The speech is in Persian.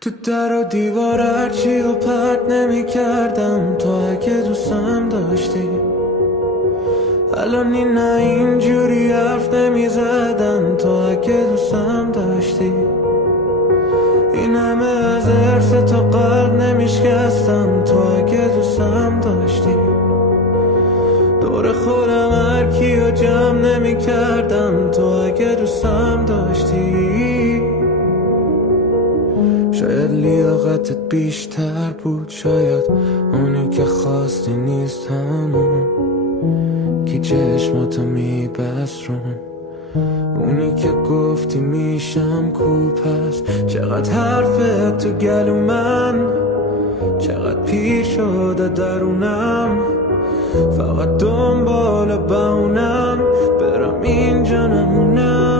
تو در و دیوار هرچی و پرت نمی کردم تو اگه دوستم داشتی. الانی نه اینجوری حرف نمی زدم تو اگه دوستم داشتی. این همه از ارث تو قلب نمی شکستم تو اگه دوستم داشتی. دور خودم هر کیو جمع نمی کردم تو اگه دوستم داشتی. شاید لیاقتت بیشتر بود، شاید اونی که خواستی نیست همون کی چشماتو میبست رون. اونی که گفتی میشم کو پس چقدر حرفه تو گلو من، چقدر پیر شده درونم. فقط دنبال بهونم برم اینجا نمونم.